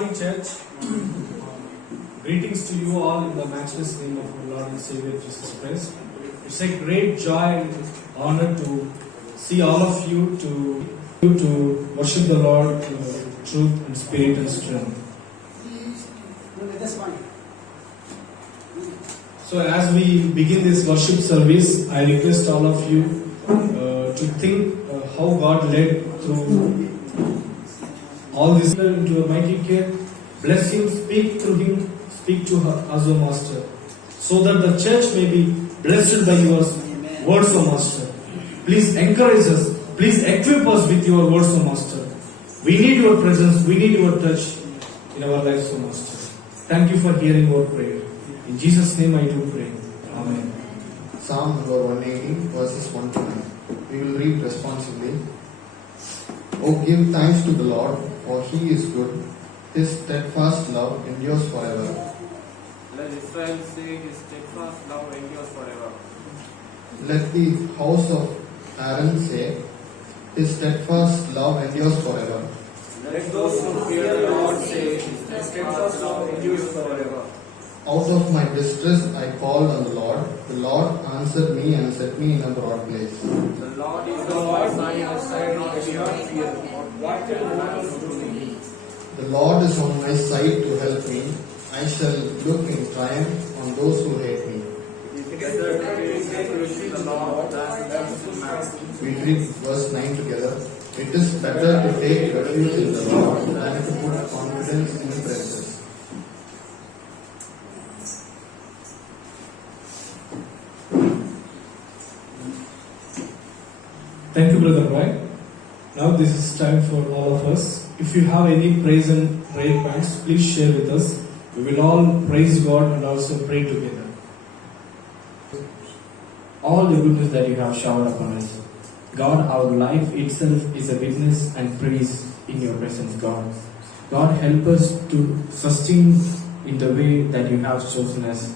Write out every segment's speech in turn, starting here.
morning, church. Greetings to you all in the matchless name of our Lord and Savior Jesus Christ. It's a great joy and honor to see all of you to worship the Lord in truth and spirit and strength. So as we begin this worship service, I request all of you to think how God led through all this into a mighty care. Bless Him, speak through Him, speak to us, O Master, so that the church may be blessed by your words, O Master. Please encourage us, please equip us with your words, O Master. We need your presence, we need your touch in our lives, O Master. Thank you for hearing our prayer. In Jesus' name I do pray. Amen. Psalm number 118, verses 1 to 9. We will read responsively. Oh, give thanks to the Lord, for He is good. His steadfast love endures forever. Let Israel say, His steadfast love endures forever. Let the house of Aaron say, His steadfast love endures forever. Let those who fear the Lord say, His steadfast love endures forever. Out of my distress I called on the Lord. The Lord answered me and set me in a broad place. The Lord is the voice I have said, not fear. What can man do to me? The Lord is on my side to help me. I shall look in triumph on those who hate me. It is better to take refuge in the Lord than trust in man. We read verse 9 together. It is better to take refuge in the Lord than to put confidence in princes. Thank you, Brother Roy. Now this is time for all of us. If you have any praise and prayer points, please share with us. We will all praise God and also pray together. All the goodness that you have showered upon us. God, our life itself is a witness and praise in your presence, God. God, help us to sustain in the way that you have chosen us.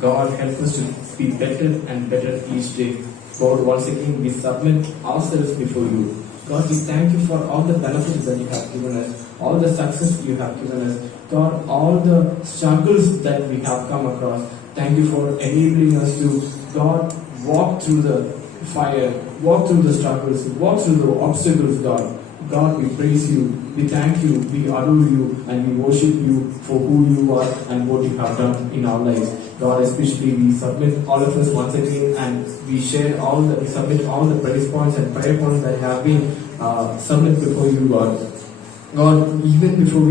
God, help us to be better and better each day. God, once again, we submit ourselves before you. God, we thank you for all the benefits that you have given us, all the success you have given us. God, all the struggles that we have come across. Thank you for enabling us to, God, walk through the fire, walk through the struggles, walk through the obstacles, God. God, we praise you, we thank you, we adore you, and we worship you for who you are and what you have done in our lives. God, especially we submit all of us once again, and we submit all the praise points and prayer points that have been submitted before you, God. God, even before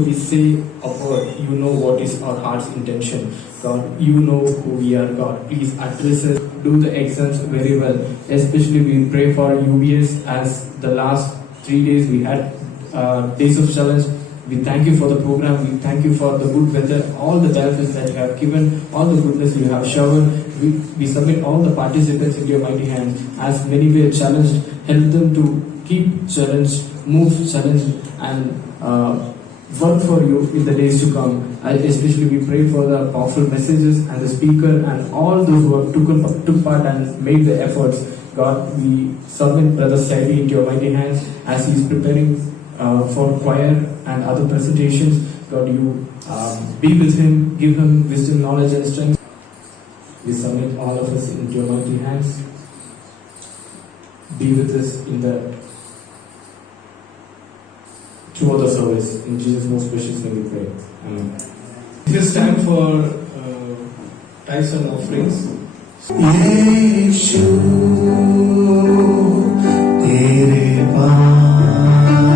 we say a word, you know what is our heart's intention. God, you know who we are, God. Please address us, do the exams very well. Especially we pray for UBS, as the last 3 days we had days of challenge. We thank you for the program. We thank you for the good weather, all the benefits that you have given, all the goodness you have shown. We submit all the participants into your mighty hands. As many were challenged, help them to keep challenged, move challenged, and work for you in the days to come. Especially we pray for the powerful messages and the speaker and all those who have took part and made the efforts. God, we submit Brother Saidi into your mighty hands as he is preparing for choir and other presentations. God, you be with him, give him wisdom, knowledge and strength. We submit all of us into your mighty hands. Be with us in the throughout the service. In Jesus' most precious name we pray. Amen. It is time for tithes and offerings. यीशु तेरे पास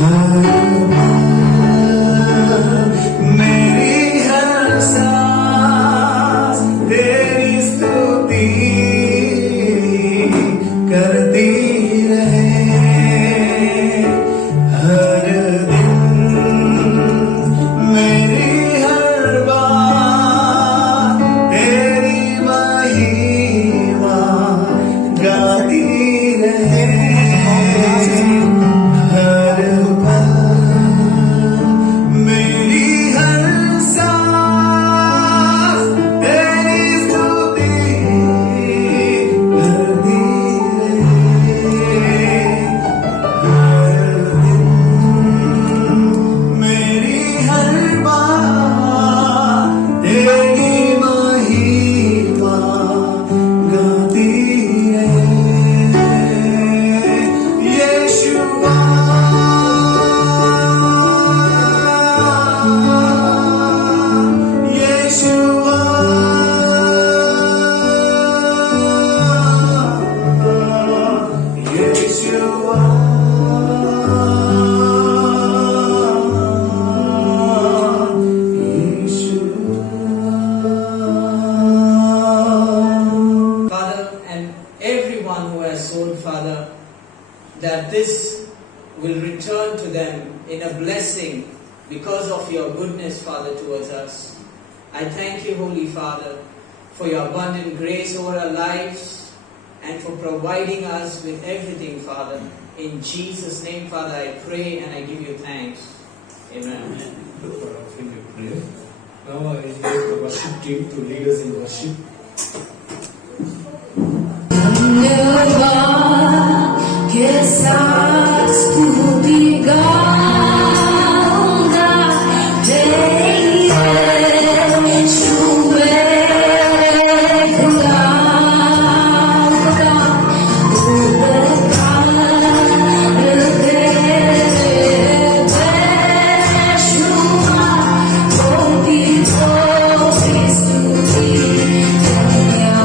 हर पल मेरी हर सांस तेरी स्तुति करती रहे हर दिन मेरी हर बात तेरी महिमा गाती रहे will return to them in a blessing because of your goodness, Father, towards us. I thank you, Holy Father, for your abundant grace over our lives and for providing us with everything, Father. In Jesus' name, Father, I pray and I give you thanks. Amen. Now I invite the worship team to lead us in worship. धन्यवाद के साथ स्तुति गाऊंगा तेरी यीशु मेरे खुदा उपकार तेरे बेशुमार कोटि स्तुति धन्यवाद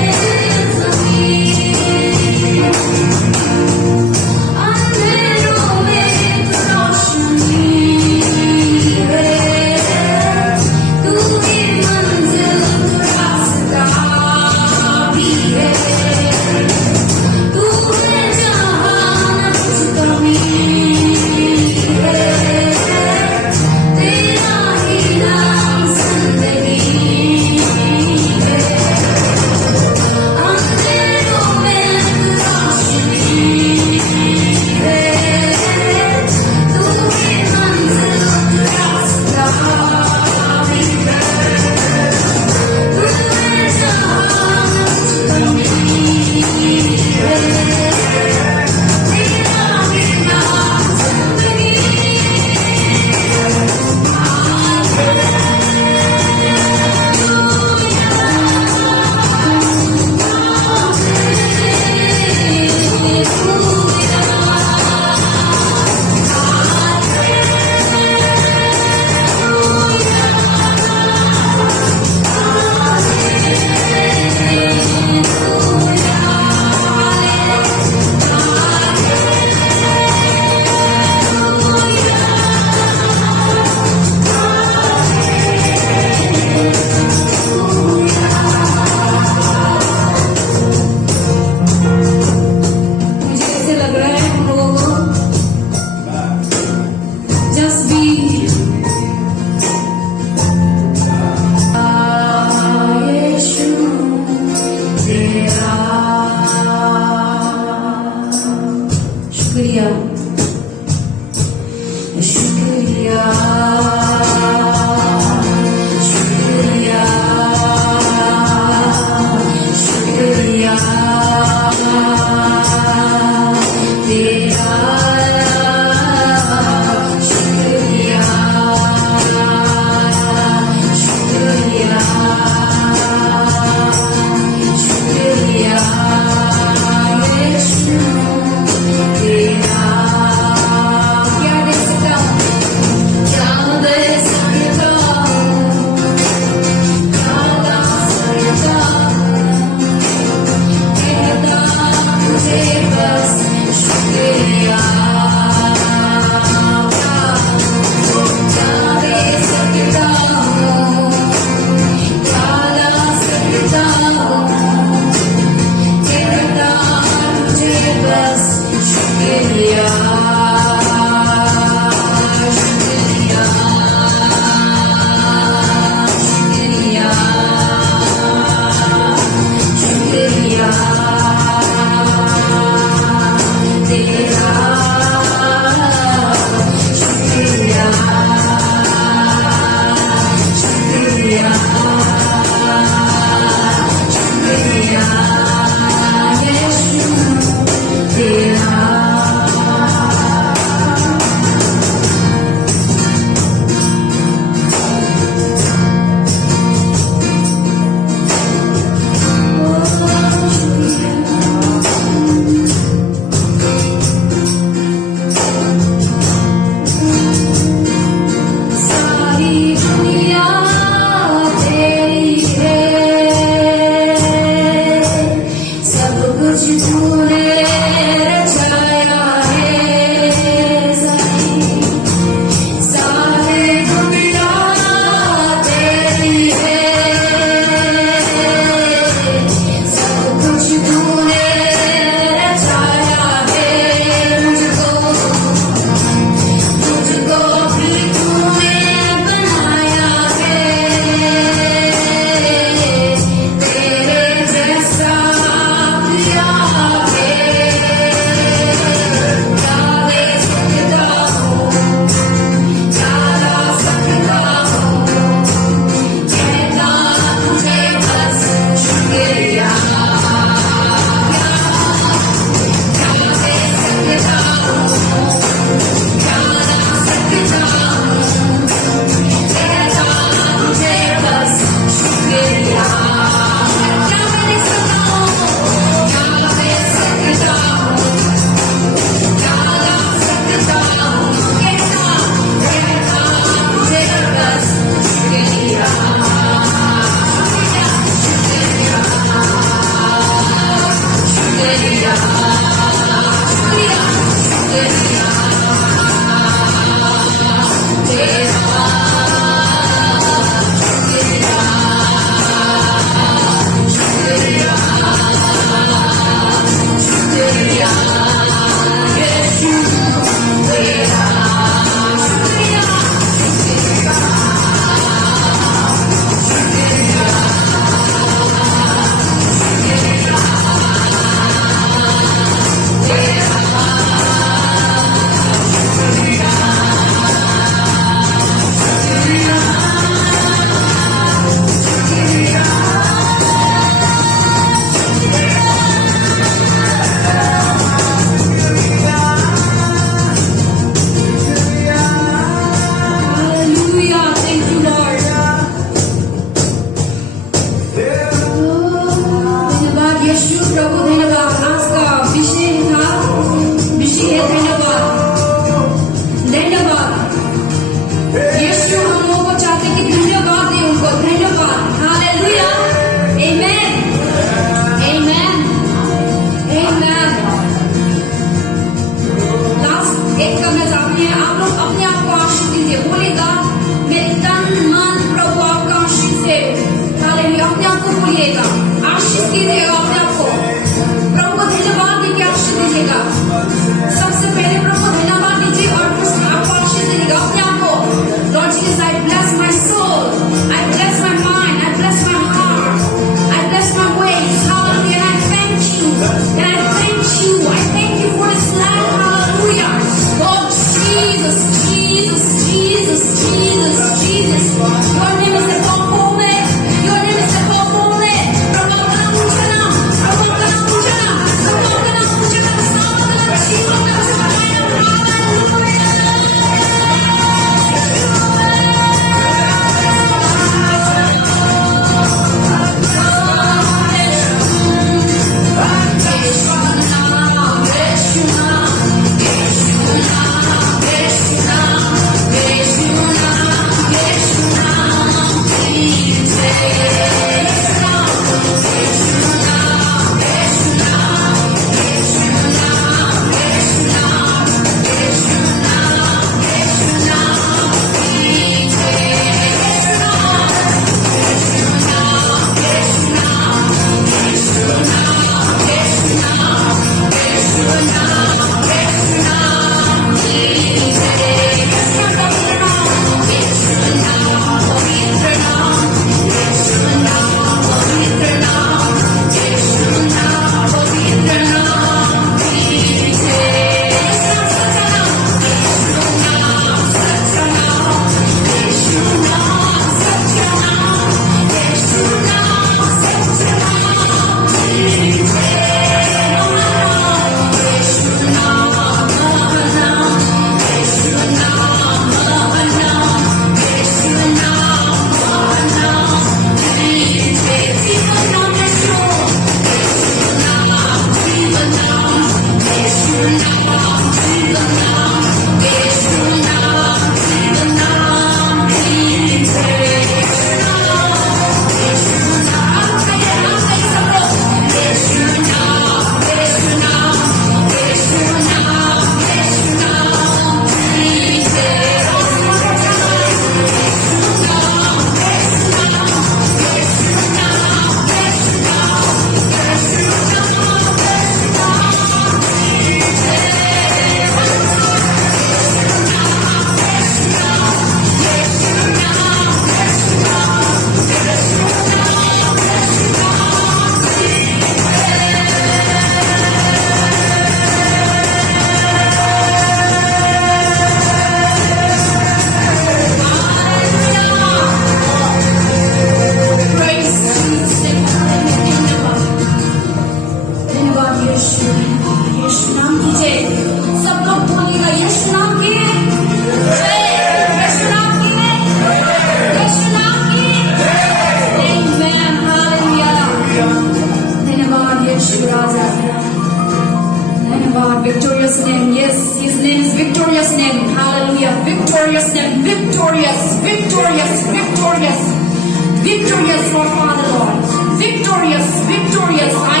victorious, victorious. I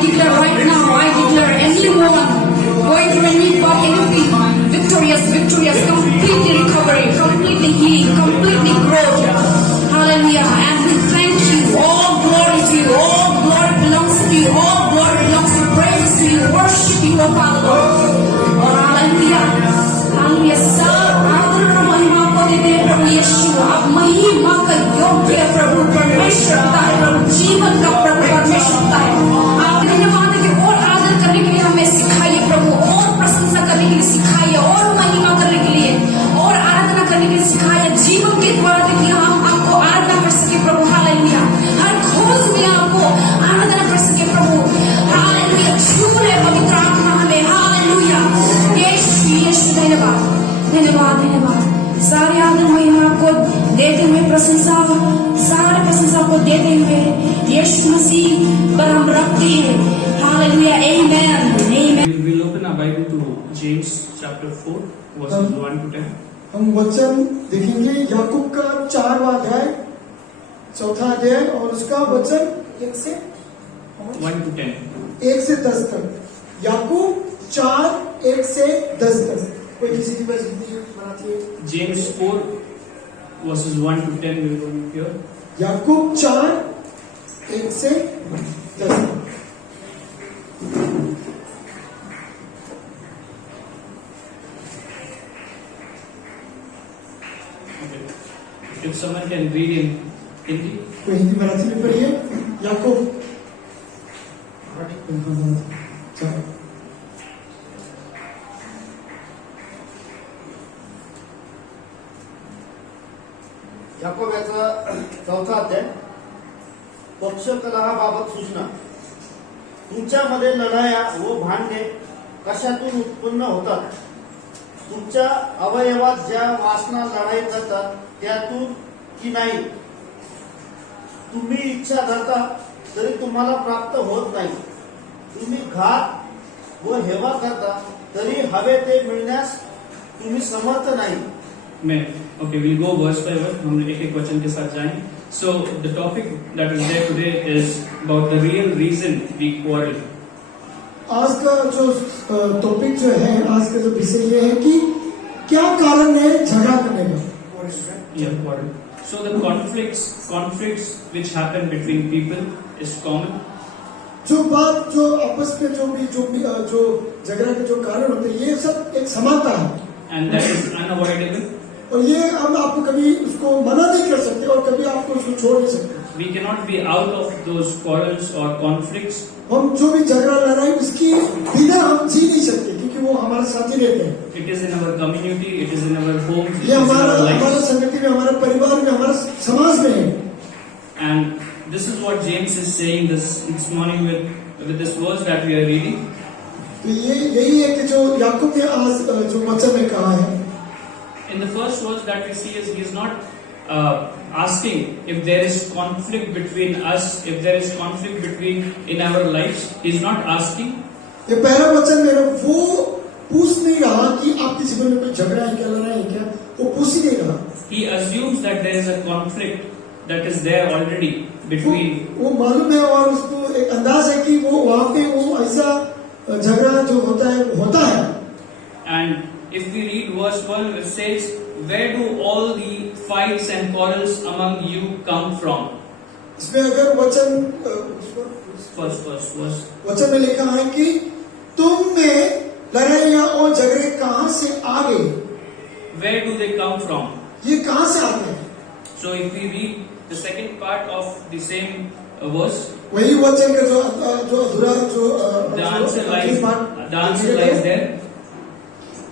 declare right now, I declare anyone going through any body, any pain, victorious, victorious, completely recovery, completely healing, completely growth. Hallelujah. And we thank you. All glory to you. All glory belongs to you. All glory belongs to you. Praise to you. Worship you, O Father. Oh, hallelujah. Hallelujah. सब आदर और महिमा को देते हैं प्रभु यीशु। आप महिमा का योग्य प्रभु परमेश्वर होता है, प्रभु जीवन का प्रभु परमेश्वर होता है। आप धन्यवाद है कि और आदर करने के लिए हमें सिखाइए प्रभु, और प्रशंसा करने के लिए सिखाइए, और महिमा करने के लिए और आराधना करने के लिए सिखाइए। जीवन के द्वारा देखिए हम आपको आराधना कर सके प्रभु। हालेलुया। हर खोज में आपको आराधना कर सके प्रभु। हालेलुया। छूले पवित्र आत्मा हमें। हालेलुया। यीशु यीशु धन्यवाद धन्यवाद धन्यवाद। सारे आदर महिमा को देते हुए प्रशंसा, सारे प्रशंसा को देते हुए यीशु मसीह पर हम रखते हैं। Hallelujah. Amen amen. We'll open our Bible to James chapter 4 verses 1 to 10. हम वचन देखेंगे याकूब का 4वां अध्याय, 4था अध्याय और उसका वचन 1 से 10 तक। याकूब 4 1 से 10 तक। कोई किसी की बात बनाती है? James 4 verses 1 to 10 we will hear. याकूब 4 1 से 10 तक। Okay. If someone can read in Hindi. कोई हिंदी मराठी में पढ़िए। याकूब चलो। याकोबाचा 4था अध्याय, पक्ष कलहाबाबत सूचना। तुमच्यामध्ये लढाया व भांडणे कशातून उत्पन्न होतात? तुमच्या अवयवात ज्या वासना लढाई करतात त्यातून की नाही? तुम्ही इच्छा धरता तरी तुम्हाला प्राप्त होत नाही. तुम्ही घात व हेवा करता तरी हवे ते मिळण्यास तुम्ही समर्थ नाही. Okay, we'll go verse by verse. हम एक एक वचन के साथ जाएं. So the topic that is there today is about the real reason we quarrel. आज का जो टॉपिक जो है, आज का जो विषय ये है कि क्या कारण है झगड़ा करने का। Yeah, quarrel. So the conflicts which happen between people is common. जो बात जो आपस में जो झगड़ा के जो कारण होते हैं, ये सब एक समानता है And that is unavoidable. और ये हम आपको कभी उसको मना नहीं कर सकते और कभी आपको उसको छोड़ नहीं सकते। We cannot be out of those quarrels or conflicts. हम जो भी झगड़ा लड़ाई उसकी बिना हम जी नहीं सकते, क्योंकि वो हमारे साथ ही रहते हैं। It is in our community, it is in our homes, it ये is in हमारा our lives. संगति में, हमारे परिवार में, हमारे समाज में है। And this is what James is saying this morning with this verse that we are reading. तो ये यही है कि जो याकूब ने आज जो वचन में कहा है। In the first verse that we see is he is not asking if there is conflict between us, if there is conflict in our lives. He is not asking. ये पहला वचन मेरा वो पूछ नहीं रहा कि आपके जीवन में कोई झगड़ा है क्या, लड़ाई है क्या, वो पूछ ही नहीं रहा। He assumes that there is a conflict that is there already between. वो मालूम है और उसको एक अंदाज है कि वो वहाँ पे वो ऐसा झगड़ा जो होता है वो होता है। And if we read verse 1, it says, "Where do all the fights and quarrels among you come from?" इसमें अगर वचन First verse. वचन में लिखा है कि तुम में लड़ाइयाँ और झगड़े कहाँ से आ गए? Where do they come from? ये कहाँ से आते हैं? So if we read the second part of the same verse, वही वचन का जो अधूरा जो the answer lies there.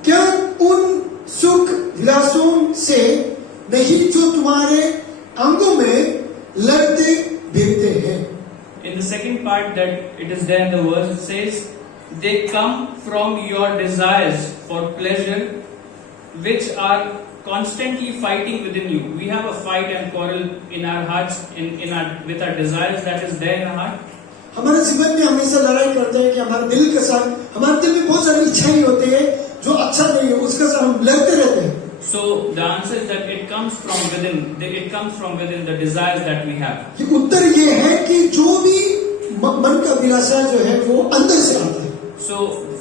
क्या उन सुख विलासों से नहीं जो तुम्हारे अंगों में लड़ते भिड़ते हैं? In the second part that it is there in the verse, it says, "They come from your desires for pleasure, which are constantly fighting within you." We have a fight and quarrel in our hearts, with our desires that is there in our heart. हमारे जीवन में हमेशा लड़ाई करते हैं कि हमारे दिल के साथ, हमारे दिल में बहुत सारी इच्छाएं होती है जो अच्छा नहीं है, उसके साथ हम लड़ते रहते हैं। So the answer is that it comes from within. It comes from within the desires that we have. कि उत्तर ये है कि जो भी मन का अभिलाषा जो है वो अंदर से आता है. So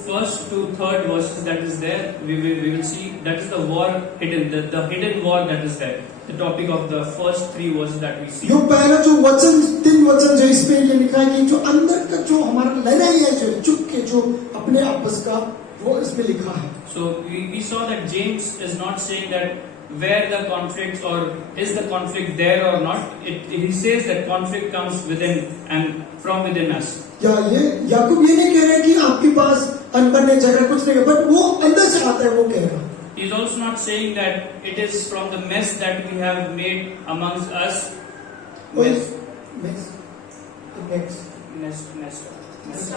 first to third verses that is there, we will see that is the war hidden, the hidden war that is there. The topic of the first 3 verses that we see. जो पहला जो वचन 3 वचन जो इसमें ये लिखा है कि जो अंदर का जो हमारा लड़ाई है जो चुप के जो अपने आपस का वो इसमें लिखा है. So we saw that James is not saying that where the conflicts or is the conflict there or not. He says that conflict comes within and from within us. या ये याकूब ये नहीं कह रहे कि आपके पास अनबन है झगड़ा कुछ नहीं है, बट वो अंदर से आता है वो कह रहा है. He is also not saying that it is from the mess that we have made amongst us.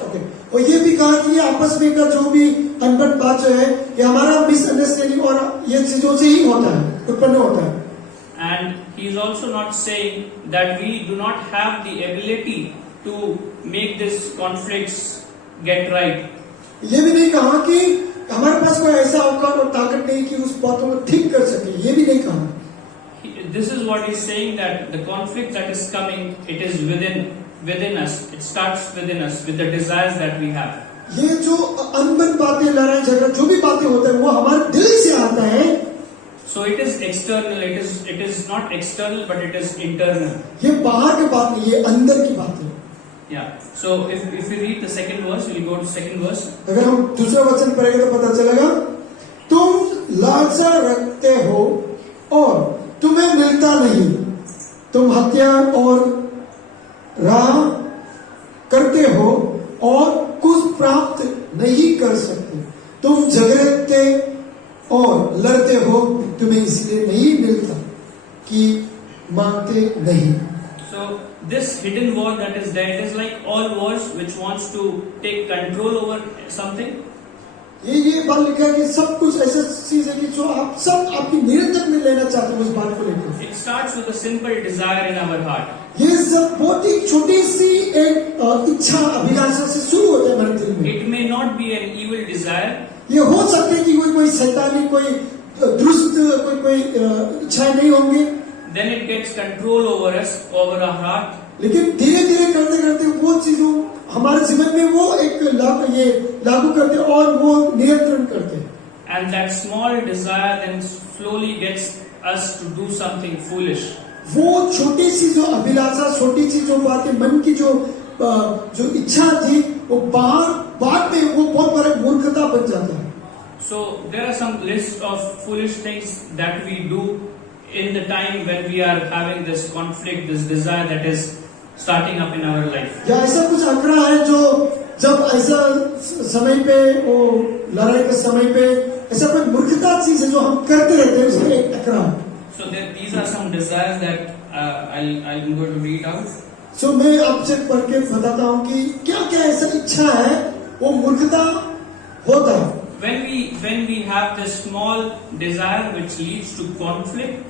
Okay. और ये भी कहा कि ये आपस में का जो भी अनबन बात जो है ये हमारा मिसअंडरस्टैंडिंग और ये चीजों से ही होता है, उत्पन्न होता है. And he is also not saying that we do not have the ability to make these conflicts get right. ये भी नहीं कहा कि हमारे पास कोई ऐसा अवकाश और ताकत नहीं कि उस बातों को ठीक कर सके, ये भी नहीं कहा. This is what he's saying, that the conflict that is coming, it is within us. It starts within us with the desires that we have. ये जो अनबन बातें लड़ाई झगड़ा जो भी बातें होता है वो हमारे दिल से आता है. So it is external. It is not external, but it is internal. ये बाहर की बात नहीं, ये अंदर की बात है. Yeah. So if we read the second verse, we'll go to second verse. अगर हम दूसरा वचन पढ़ेंगे तो पता चलेगा. तुम लालसा रखते हो और तुम्हें मिलता नहीं, तुम हत्या और राह करते हो और कुछ प्राप्त नहीं कर सकते, तुम झगड़ते और लड़ते हो, तुम्हें इसलिए नहीं मिलता कि मांगते नहीं. So this hidden war that is there, it is like all wars which wants to take control over something. ये बात लिखा है कि सब कुछ ऐसा चीज है कि जो आप सब आपकी नियंत्रण में लेना चाहते हो उस बात को लेकर. It starts with a simple desire in our heart. ये सब बहुत ही छोटी सी एक इच्छा अभिलाषा से शुरू होता है हमारे दिल में. It may not be an evil desire. ये हो सकते हैं कि कोई शैतानी कोई दुष्ट कोई इच्छाएं नहीं होंगी. Then it gets control over us, over our heart. लेकिन धीरे धीरे करते करते वो चीजों हमारे जीवन में वो एक लागू करते और वो नियंत्रण करते. And that small desire then slowly gets us to do something foolish. वो छोटी सी जो अभिलाषा छोटी सी जो बातें मन की जो इच्छा थी वो बाद में वो बहुत बड़ा मूर्खता बन जाता है. So there are some list of foolish things that we do in the time when we are having this conflict, this desire that is starting up in our life. या ऐसा कुछ आंकड़ा है जो जब ऐसा समय पे वो लड़ाई के समय पे ऐसा कोई मूर्खता चीज है जो हम करते रहते हैं उसका एक आंकड़ा. So these are some desires that I'm going to read out. So मैं आपसे पढ़ के बताता हूँ कि क्या क्या ऐसा इच्छा है वो मूर्खता होता है. When we have this small desire which leads to conflict,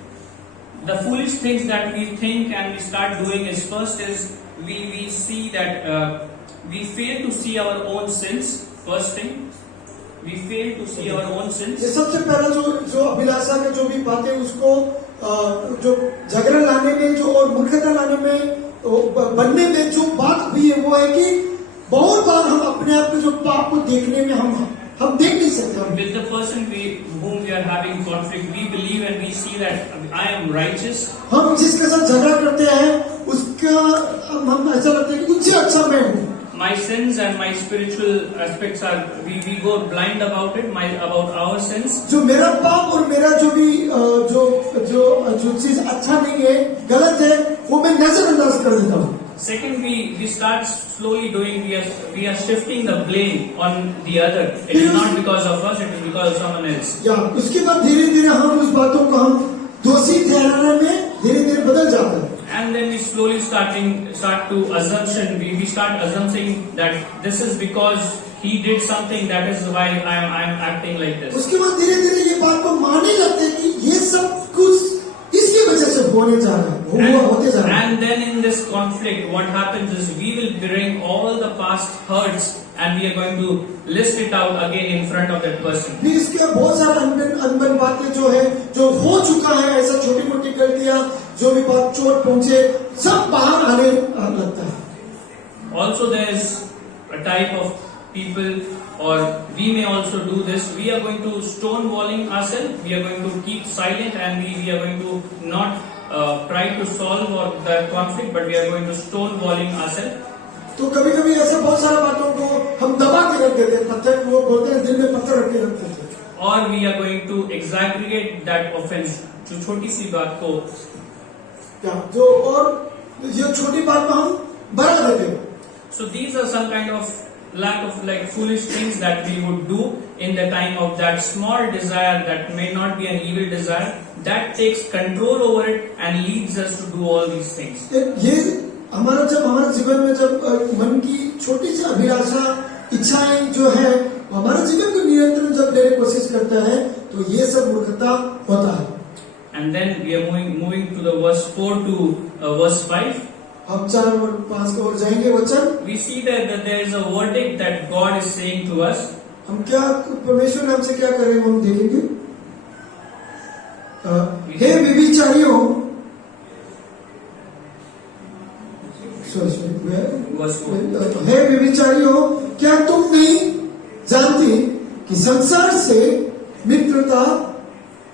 the foolish things that we think and we start doing is first is we see that we fail to see our own sins. First thing, we fail to see our own sins. ये सबसे पहला जो अभिलाषा के जो भी बातें उसको जो झगड़ा लाने में जो और मूर्खता लाने में बनने में जो बात हुई है वो है कि बहुत बार हम अपने आप के जो पाप को देखने में हम देख नहीं सकते. With the person whom we are having conflict, we believe and we see that I am righteous. हम जिसके साथ झगड़ा करते हैं उसका हम ऐसा लगता है कि मुझसे अच्छा मैं हूँ. My sins and my spiritual aspects are we go blind about it. About our sins. जो मेरा पाप और मेरा जो भी जो चीज अच्छा नहीं है गलत है वो मैं नजरअंदाज कर देता हूँ. Second, we start slowly doing. We are shifting the blame on the other. It is not because of us. It is because of someone else. या उसके बाद धीरे धीरे हम उस बातों को हम दोषी ठहराने में धीरे धीरे बदल जाता है. And then we slowly start to assumption. We start assuming that this is because he did something. That is why I am acting like this. उसके बाद धीरे धीरे ये बात को मानने लगते हैं कि ये सब कुछ इसकी वजह से होने जा रहा है, होते जा रहा है. And then in this conflict, what happens is we will bring all the past hurts and we are going to list it out again in front of that person. फिर इसके बहुत सारा अनबन बातें जो है, जो हो चुका है, ऐसा छोटी मोटी गलतियां, जो भी बात चोट पहुंचे, सब बाहर आने लगता है. Also, there is a type of people, or we may also do this. We are going to stonewalling ourselves. We are going to keep silent, and we are going to not try to solve or the conflict, but we are going to stonewalling ourselves. तो कभी कभी ऐसा बहुत सारा बातों को हम दबा के रख देते हैं, पत्थर को बोलते हैं, दिल में पत्थर रख के रख देते हैं. Or we are going to exaggerate that offense. जो छोटी सी बात को, क्या जो और ये छोटी बात को हम बढ़ा देते हैं. so these are some kind of lack of like foolish things that we would do in the time of that small desire that may not be an evil desire, that takes control over it and leads us to do all these things. ये हमारे जीवन में जब मन की छोटी सी अभिलाषा, इच्छाएं जो है, हमारे जीवन को नियंत्रण जब लेने की कोशिश करता है, तो ये सब मूर्खता होता है. And then we are moving to the verse 4 to verse 5. हम 4 और 5 की ओर जाएंगे वचन. We see that there is a verdict that God is saying to us. हम क्या परमेश्वर ने हमसे क्या करेंगे हम देखेंगे. हे व्यभिचारियों, Verse 4. हे व्यभिचारियों, क्या तुम नहीं जानती कि संसार से मित्रता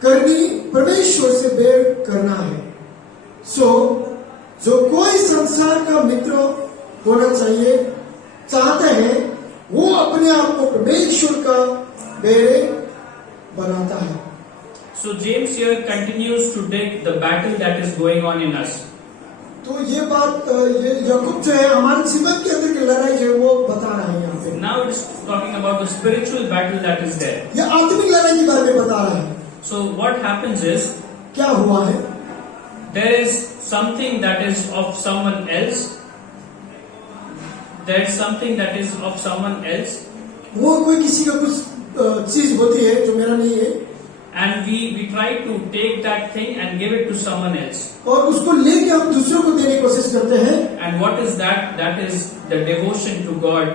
करनी परमेश्वर से बैर करना है. सो जो कोई संसार का मित्र होना चाहिए चाहते हैं, वो अपने आप को परमेश्वर का बैरी बनाता है. So James here continues to take the battle that is going on in us. तो ये बात ये याकूब जो है हमारे जीवन के अंदर की लड़ाई जो है वो बता रहा है यहाँ पे. Now it is talking about the spiritual battle that is there. ये आत्मिक लड़ाई के बारे में बता रहा है. So what happens is, क्या हुआ है, there is something that is of someone else. There is something that is of someone else. वो कोई किसी का कुछ चीज होती है जो मेरा नहीं है, And we try to take that thing and give it to someone else. और उसको लेके हम दूसरों को देने की कोशिश करते हैं. And what is that? That is the devotion to God.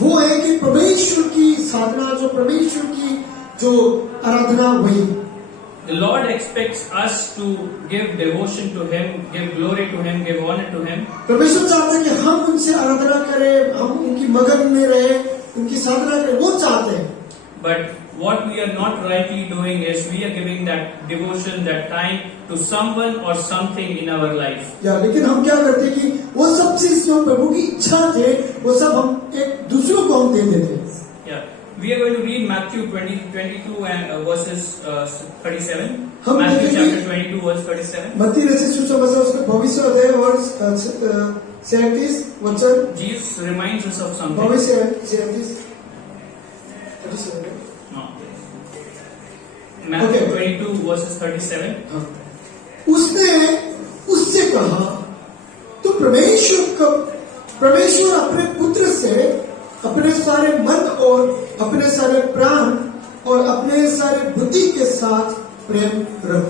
वो है कि परमेश्वर की साधना, जो परमेश्वर की जो आराधना हुई. The Lord expects us to give devotion to Him, give glory to Him, give honor to Him. परमेश्वर चाहते हैं कि हम उनसे आराधना करें, हम उनकी मगन में रहे, उनकी साधना करें, वो चाहते हैं. But what we are not rightly doing is we are giving that devotion, that time to someone or something in our life. या लेकिन हम क्या करते हैं कि वो सब चीज जो प्रभु की इच्छा थे, वो सब हम एक दूसरों को हम दे देते हैं. Yeah, we are going to read Matthew 22 and verses 37. हम Matthew देखेंगे chapter 22 verse 37. मत्ती रचित सुसमाचार उसका भविष्य अध्याय और 37 वचन. Jesus reminds us of something. भविष्य 37 No. Matthew Okay. 22 verses 37. उसने उससे कहा, तो परमेश्वर अपने पुत्र से अपने सारे मन और अपने सारे प्राण और अपने सारे बुद्धि के साथ प्रेम रख.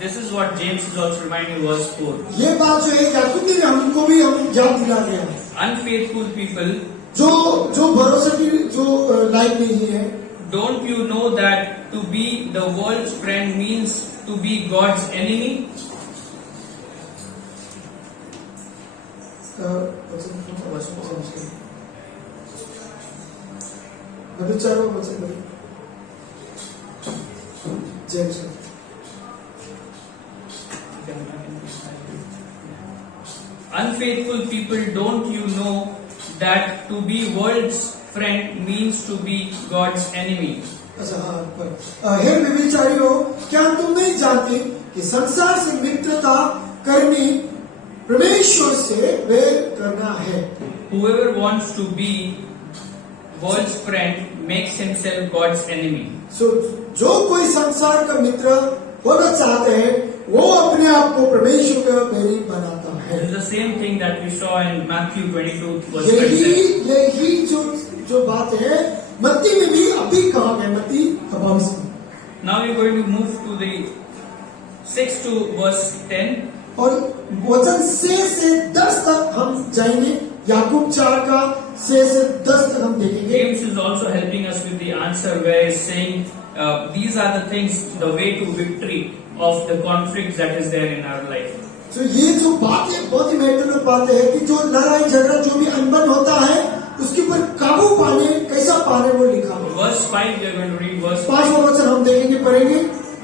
This is what James is also reminding verse 4. ये बात जो है याकूब ने हमको भी हम याद दिला दिया. Unfaithful people, जो भरोसे की जो लायक नहीं है. don't you know that to be the world's friend means to be God's enemy? Unfaithful people, don't you know that to be world's friend means to be God's enemy? अच्छा हाँ, हे व्यभिचारियों, क्या तुम नहीं जानते कि संसार से मित्रता करनी परमेश्वर से वैर करना है? Whoever wants to be world's friend makes himself God's enemy. So, जो कोई संसार का मित्र होना चाहते हैं, वो अपने आप को परमेश्वर का बैरी बनाता है. This is the same thing that we saw in Matthew 22 verse 37. यही जो बात है मत्ती में भी अभी कहा गया, मत्ती 22 में. Now we are going to move to the 6 to verse 10. और वचन 6 से 10 तक हम जाएंगे याकूब 4 का 6 से 10 तक हम देखेंगे। James is also helping us with the answer where he's saying these are the things, the way to victory of the conflicts that is there in our life. तो ये जो बात है बहुत ही महत्वपूर्ण बात है कि जो लड़ाई झगड़ा जो भी अनबन होता है उसके ऊपर काबू पाने कैसा पाने वो लिखा है। Verse 5, we are going to read verse 5. 5वां वचन हम देखेंगे पढ़ेंगे।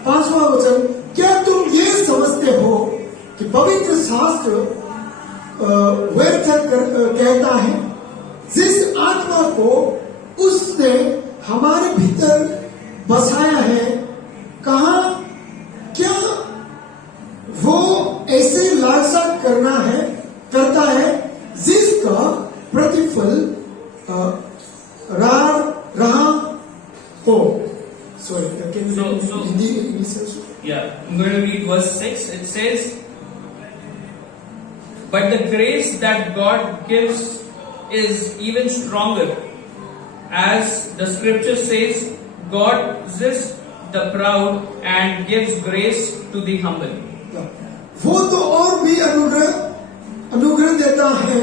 5वां वचन, क्या तुम ये समझते हो कि पवित्र शास्त्र व्यर्थ कहता है, जिस आत्मा को उसने हमारे भीतर बसाया है, कहा क्या वो ऐसे लालसा करता है जिसका प्रतिफल रहा हो। Sorry, can you read Hindi English also? Yeah, I'm going to read verse 6. It says, but the grace that God gives is even stronger. As the scripture says, God resists the proud and gives grace to the humble. वो तो और भी अनुग्रह देता है।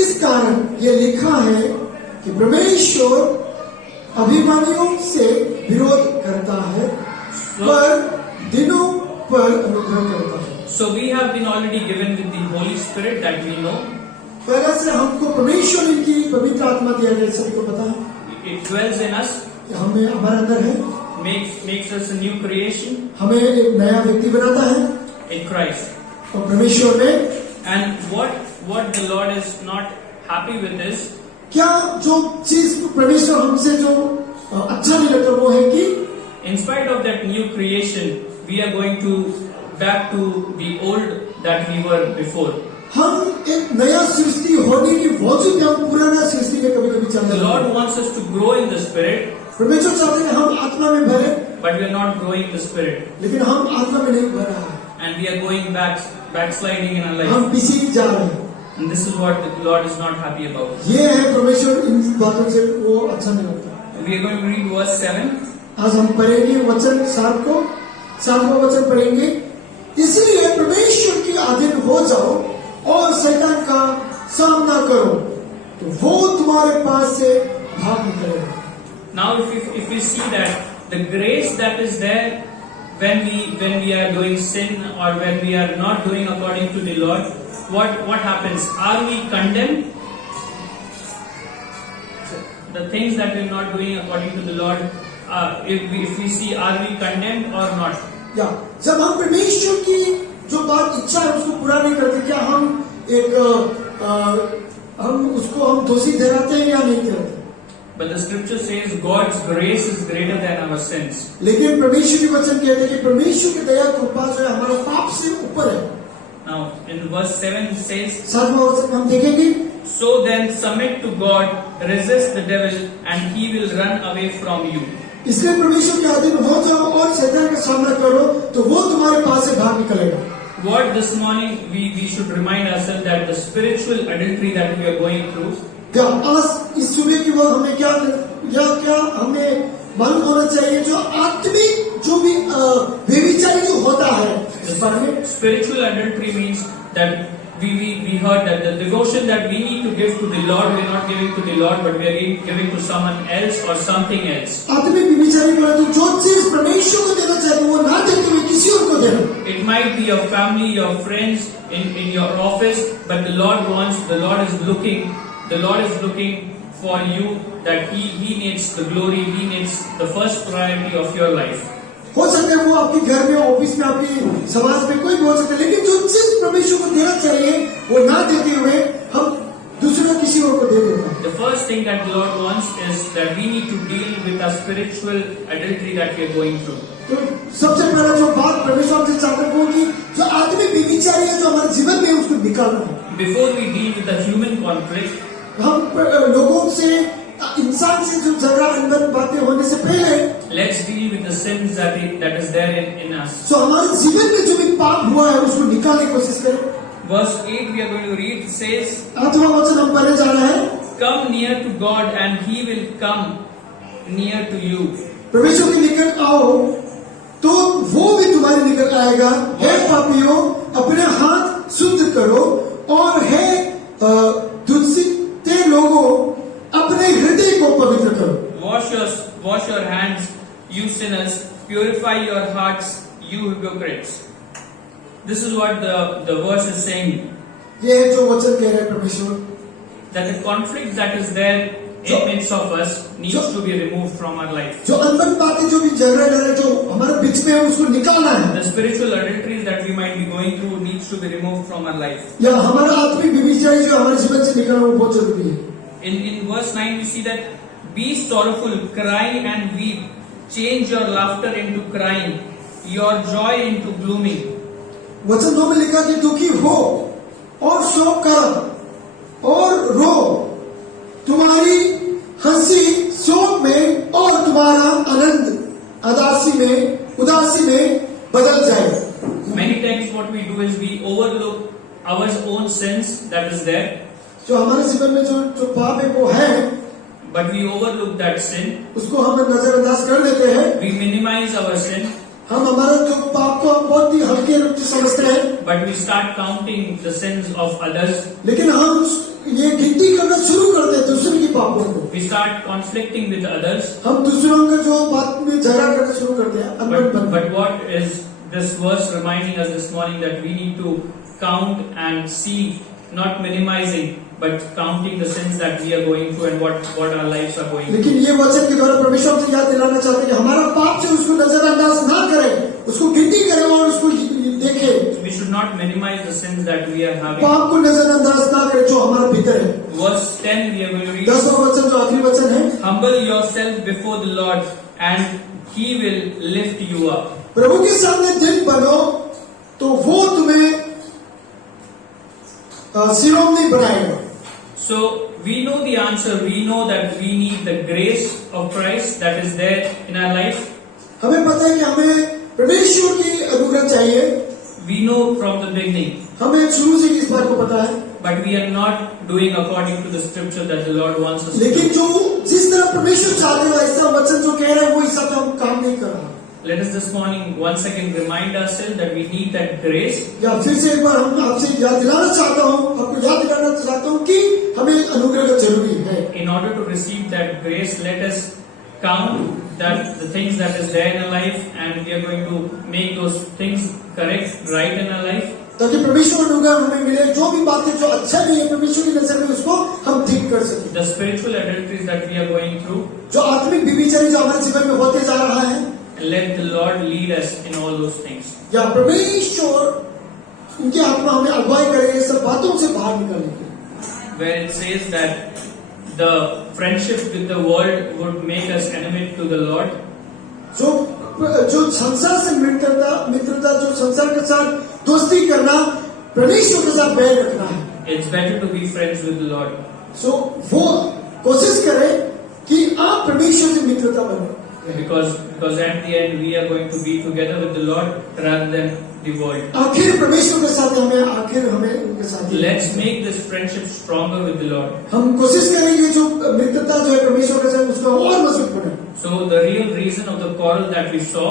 इस कारण ये लिखा है कि परमेश्वर अभिमानियों से विरोध करता है पर दिनों पर अनुग्रह करता है। So we have been already given with the Holy Spirit that we know. पहले से हमको परमेश्वर की पवित्र आत्मा दिया गया, सभी को पता है। It dwells in us, हमें हमारे अंदर है, makes us a new creation हमें एक नया व्यक्ति बनाता है in Christ. और परमेश्वर ने And what the Lord is not happy with is, क्या जो चीज परमेश्वर हमसे जो अच्छा नहीं लगता वो है कि in spite of that new creation, we are going to back to the old that we were before. हम एक नया सृष्टि होने की बावजूद हम पुराना सृष्टि में कभी-कभी चल The रहे Lord हैं। wants us to grow in the Spirit, परमेश्वर चाहते हैं हम आत्मा में भरे, but we are not growing in the Spirit. लेकिन हम आत्मा में नहीं भर रहा है, And we are going backsliding in our life. हम पीछे जा रहे हैं। And this is what the Lord is not happy about. ये है परमेश्वर इन बातों से वो अच्छा नहीं लगता। We are going to read verse 7. आज हम पढ़ेंगे वचन 7वां वचन पढ़ेंगे। इसलिए परमेश्वर की अधीन हो जाओ और शैतान का सामना करो तो वो तुम्हारे पास से भाग निकलेगा। Now if we see that the grace that is there when we are doing sin or when we are not doing according to the Lord, what happens? Are we condemned? The things that we are not doing according to the Lord, if we see, are we condemned or not? या जब हम परमेश्वर की जो बात इच्छा है उसको पूरा नहीं करते, क्या हम उसको हम दोषी ठहराते हैं या नहीं ठहराते? But the scripture says God's grace is greater than our sins. लेकिन परमेश्वर की वचन कहते हैं कि परमेश्वर की दया कृपा जो है हमारे पाप से ऊपर है। Now in verse 7 it says, 7वां वचन हम देखेंगे। so then submit to God, resist the devil, and he will run away from you. इसलिए परमेश्वर के अधीन हो जाओ और शैतान का सामना करो तो वो तुम्हारे पास से भाग निकलेगा। What this morning we should remind ourselves that the spiritual adultery that we are going through, क्या आज इस सुबह की वक्त हमें क्या हमें मालूम होना चाहिए जो आत्मिक जो भी व्यभिचारी जो होता है इस बारे में। spiritual adultery means that we heard that the devotion that we need to give to the Lord, we are not giving to the Lord, but we are giving to someone else or something else. आत्मिक व्यभिचारी बोला तो जो चीज परमेश्वर को देना चाहिए वो ना देते हुए किसी और को देना। It might be your family, your friends, in your office, but the Lord is looking for you, that He needs the glory, He needs the first priority of your life. हो सकता है वो आपके घर में, ऑफिस में, आपकी समाज में कोई भी हो सकता है, लेकिन जो चीज परमेश्वर को देना चाहिए वो ना देते हुए हम दूसरे किसी और को दे देते हैं। The first thing that the Lord wants is that we need to deal with our spiritual adultery that we are going through. तो सबसे पहला जो बात परमेश्वर हमसे चाहता है वो कि जो आदमी व्यभिचारी है जो हमारे जीवन में उसको निकालना है। Before we deal with the human conflict, हम लोगों से, इंसान से जो झगड़ा अनबन बातें होने से पहले let's deal with the sins that is there in us. तो हमारे जीवन में जो भी पाप हुआ है उसको निकालने की कोशिश करें। Verse 8 we are going to read, says, 8वां वचन हम पढ़ने जा रहे हैं। come near to God and He will come near to you. परमेश्वर के निकट आओ तो वो भी तुम्हारे निकट आएगा। हे पापियों, अपने हाथ शुद्ध करो और हे hypocrites. This is what the verse is saying, ये है जो वचन कह रहे हैं परमेश्वर, that the conflict that is there in midst of us needs to be removed from our life. जो अनबन बातें, जो भी झगड़े लड़े जो हमारे बीच में है, उसको निकालना है। The spiritual adulteries that we might be going through needs to be removed from our life. या हमारा आत्मिक व्यभिचारी जो हमारे जीवन से निकलना वो बहुत जरूरी है। In verse 9 we see that be sorrowful, cry and weep, change your laughter into crying, your joy into glooming. वचन 2 में लिखा कि दुखी हो और शोक कर और रो, तुम्हारी हंसी शोक में और तुम्हारा आनंद उदासी में बदल जाए। Many times what we do is we overlook our own sins that is there, जो हमारे जीवन में जो पाप है वो है, but we overlook that sin. उसको हम नजरअंदाज कर देते हैं। We minimize our sin, हम हमारा जो पाप को हम बहुत ही हल्के रूप से समझते हैं, but we start counting the sins of others. लेकिन हम ये गिनती करना शुरू कर देते दूसरे की पापों को। We start conflicting with others. हम दूसरों के जो बात में झगड़ा करना शुरू करते हैं। But what is this verse reminding us this morning, that we need to count and see, not minimizing, but counting the sins that we are going through and what our lives are going through. लेकिन ये वचन के द्वारा परमेश्वर हमसे याद दिलाना चाहते हैं कि हमारा पाप से उसको नजरअंदाज ना करें, उसको गिनती करें और उसको देखें। We should not minimize the sins that we are having. पाप को नजरअंदाज ना करें जो हमारा भीतर है। Verse 10 we are going to read. 10वां वचन जो आखिरी वचन है, Humble yourself before the Lord and He will lift you up. प्रभु के सामने दिल बनो तो वो तुम्हें शिरोमणि बनाएगा। So we know the answer. We know that we need the grace of Christ that is there in our life. हमें पता है कि हमें परमेश्वर की अनुग्रह चाहिए। We know from the beginning, हमें शुरू से इस बात को पता है, but we are not doing according to the scripture that the Lord wants us to लेकिन do. जो जिस तरह परमेश्वर चाहते हैं ऐसा वचन जो कह रहे हैं वो हिसाब से हम काम नहीं कर रहा। Let us this morning once again remind ourselves that we need that grace. या फिर से एक बार हम आपसे याद दिलाना चाहता हूँ, आपको याद दिलाना चाहता हूँ कि हमें अनुग्रह का जरूरी है। In order to receive that grace, let us count that the things that is there in our life, and we are going to make those things correct, right in our life. ताकि परमेश्वर अनुग्रह हमें मिले, जो भी बातें जो अच्छा नहीं है परमेश्वर की नजर में उसको हम ठीक कर सकें। The spiritual adulteries that we are going through, जो आत्मिक व्यभिचारी जो हमारे जीवन में होते जा रहा है, let the Lord lead us in all those things. या परमेश्वर उनकी आत्मा हमें अगुवाई करे ये सब बातों से बाहर निकलने के लिए। Where it says that the friendship with the world would make us enemy to the Lord. जो संसार से मित्रता जो संसार के साथ दोस्ती करना, परमेश्वर के साथ बैर रखना है। It's better to be friends with the Lord. सो वो कोशिश करें कि आप परमेश्वर से मित्रता बने। Because at the end we are going to be together with the Lord rather than the world. आखिर परमेश्वर के साथ हमें उनके साथ। Let's make this friendship stronger with the Lord. हम कोशिश करेंगे जो मित्रता जो है परमेश्वर के साथ उसका और मजबूत बने। So the real reason of the quarrel that we saw,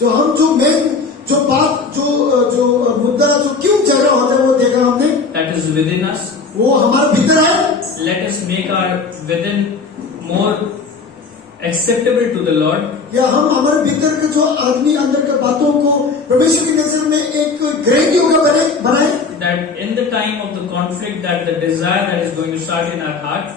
जो हम जो मेन जो बात जो मुद्दा जो क्यों झगड़ा होता है वो देखा हमने, that is within us. वो हमारे भीतर है। Let us make our within more acceptable to the Lord. या हम हमारे भीतर के जो आदमी अंदर के बातों को परमेश्वर की नजर में एक ग्रहण योग्य बनाए। That in the time of the conflict, that the desire that is going to start in our heart,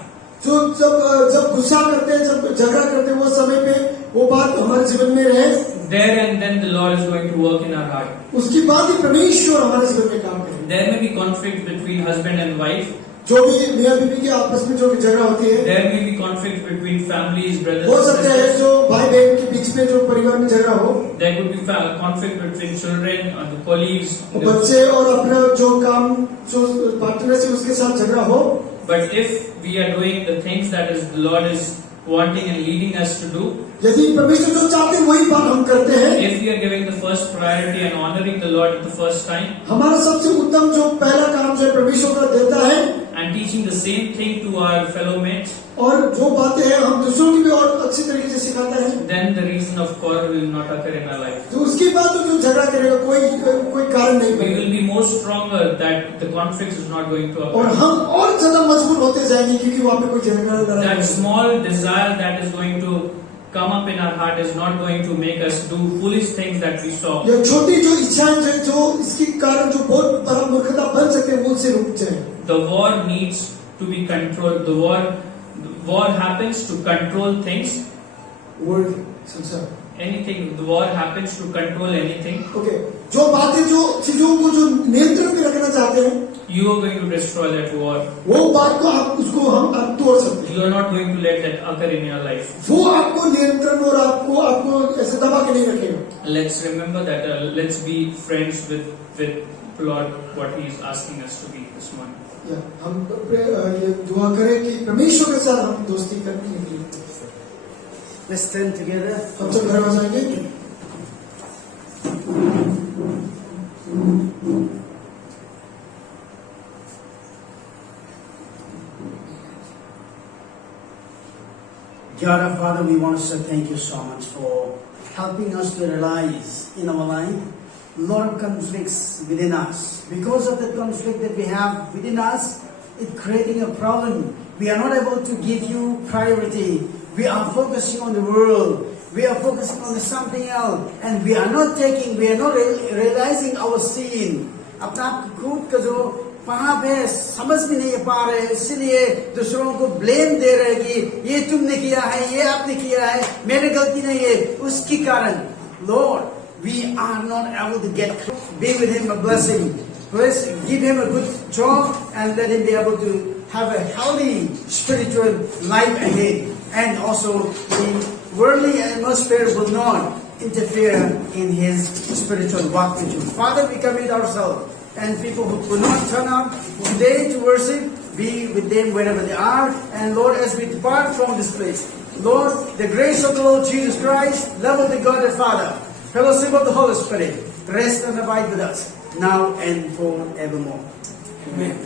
जो जब गुस्सा करते हैं, जब झगड़ा करते हैं, वो समय पे वो बात हमारे जीवन में रहे। there and then the Lord is going to work in our heart. उसके बाद ही परमेश्वर हमारे जीवन में काम करें। There may be conflict between husband and wife. जो भी मियाँ बीवी के आपस में जो भी झगड़ा होती है, There may be conflict between families, brothers हो and सकता है sisters. जो भाई बहन के बीच में जो परिवार में झगड़ा हो, There could be conflict between children or the colleagues. बच्चे और अपना जो काम जो पार्टनर से उसके साथ झगड़ा हो। But if we are doing the things that is the Lord is wanting and leading us to do, यदि परमेश्वर जो चाहते हैं वही बात हम करते हैं, if we are giving the first priority and honoring the Lord at the first time, हमारा सबसे उत्तम जो पहला काम जो है परमेश्वर का देता है, and teaching the same thing to our fellow mates, और जो बातें हैं हम दूसरों की भी और अच्छी तरीके से सिखाता है, then the reason of quarrel will not occur in our life. तो उसके बाद तो जो झगड़ा करेगा कोई कारण नहीं We बनेगा, will be more stronger that the conflict is not going to और occur. हम और ज्यादा मजबूत होते जाएंगे क्योंकि वहाँ पे कोई झगड़ा लड़ाई That नहीं। small desire that is going to come up in our heart is not going to make us do foolish things that we saw. यह छोटी जो इच्छाएं हैं जो इसके कारण जो बहुत बड़ा मूर्खता बन सकते हैं वो उनसे रुक जाए. The war needs to be controlled. The war happens to control things. World संसार. Anything. The war happens to control anything. Okay, जो बातें जो चीजों को जो नियंत्रण में रखना चाहते हैं, You are going to destroy that war. वो बात को हम तोड़ सकते हैं. You are not going to let that occur in your life. वो आपको नियंत्रण और आपको ऐसे दबा के नहीं रखेगा. Let's remember that. Let's be friends with Lord. What He is asking us to be this morning. या हम ये दुआ करें कि परमेश्वर के साथ हम दोस्ती करने के लिए Let's stand together. हम सब घर आ जाएंगे. God our Father, we want to say thank you so much for helping us to realize in our life a lot of conflicts within us. Because of the conflict that we have within us, it's creating a problem. We are not able to give you priority. We are focusing on the world. We are focusing on something else. And we are not realizing our sin. अपना खुद का जो पाप है समझ भी नहीं पा रहे, इसलिए दूसरों को ब्लेम दे रहे कि ये तुमने किया है, ये आपने किया है, मेरी गलती नहीं है. उसके कारण Lord, we are not able to get be with him, a blessing. Please give him a good job and let him be able to have a healthy spiritual life ahead. And also the worldly atmosphere will not interfere in his spiritual walk with you. Father, we commit ourselves and people who could not turn up today to worship, be with them wherever they are. And Lord, as we depart from this place, Lord, the grace of the Lord Jesus Christ, love of the God the Father, fellowship of the Holy Spirit, rest and abide with us now and forevermore. Amen.